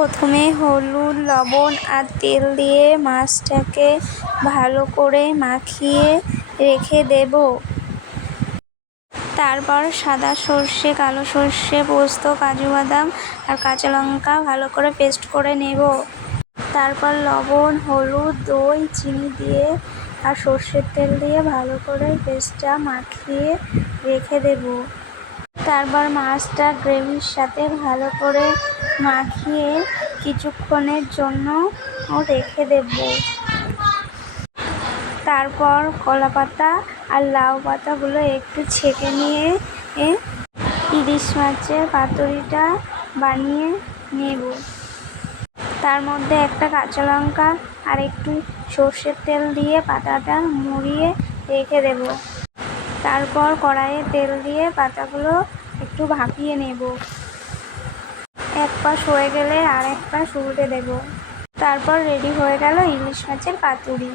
প্রথমে হলুদ, লবণ আর তেল দিয়ে মাছটাকে ভালো করে মাখিয়ে রেখে দেব। তারপর সাদা সর্ষে, কালো সর্ষে, পোস্ত, কাজু বাদাম আর কাঁচা লঙ্কা ভালো করে পেস্ট করে নেব। তারপর লবণ, হলুদ, দই, চিনি দিয়ে আর সর্ষের তেল দিয়ে ভালো করে পেস্টটা মাখিয়ে রেখে দেব। তারপর মাছটা গ্রেভির সাথে ভালো করে মাখিয়ে কিছুক্ষণের জন্য রেখে দেব। তারপর কলা পাতা আর লাউ পাতাগুলো একটু ছেঁকে নিয়ে ইলিশ মাছের পাতুরিটা বানিয়ে নেব। তার মধ্যে একটা কাঁচা লঙ্কা আর একটু সর্ষের তেল দিয়ে পাতাটা মুড়িয়ে রেখে দেব। তারপর কড়াইয়ে তেল দিয়ে পাতাগুলো একটু ভাপিয়ে নেব। এক পাশ হয়ে গেলে আর এক পাশ উল্টে দেব। তারপর রেডি হয়ে গেল ইলিশ মাছের পাতুরি।